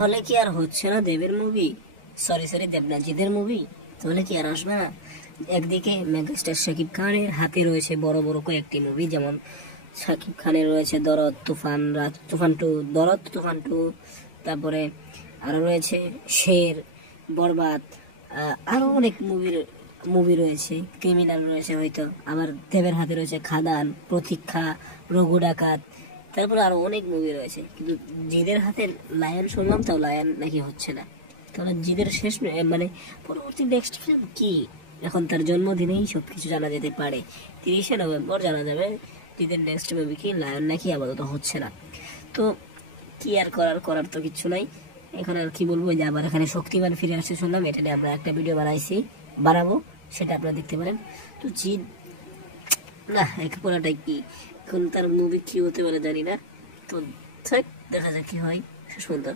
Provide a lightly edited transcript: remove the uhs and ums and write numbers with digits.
তাহলে কি আর হচ্ছে না দেবের মুভি, সরি দেবনাথজিদের মুভি? তাহলে কি আর আসবে না? একদিকে মেগাস্টার শাকিব খানের হাতে রয়েছে বড় বড় কয়েকটি মুভি, যেমন শাকিব খানের রয়েছে দরদ, তুফান, তুফান টু, দরদ, তুফান টু, তারপরে আরো রয়েছে শের, বরবাদ, আরো অনেক মুভি রয়েছে, ক্রিমিনাল রয়েছে হয়তো, আবার দেবের হাতে রয়েছে খাদান, প্রতীক্ষা, রঘু ডাকাত, তারপরে আরো অনেক মুভি রয়েছে। কিন্তু জিদের হাতে লায়ন শুনলাম, তাও লায়ন নাকি হচ্ছে না। তাহলে জিদের শেষ মানে পরবর্তী নেক্সট ফিল্ম কি? এখন তার জন্মদিনেই সবকিছু জানা যেতে পারে, 30শে নভেম্বর জানা যাবে জিদের নেক্সট মুভি কি। লায়ন নাকি আপাতত হচ্ছে না। তো কি আর করার তো কিছু নাই। এখন আর কি বলবো, যে আবার এখানে শক্তিমান ফিরে আসছে শুনলাম, এটা নিয়ে আমরা একটা ভিডিও বানাবো, সেটা আপনারা দেখতে পারেন। তো জিদ না, এক পোড়াটাই কি, এখন তার মুভি কি হতে পারে জানি না। তো থাক, দেখা যাক কি হয়। সুন্দর।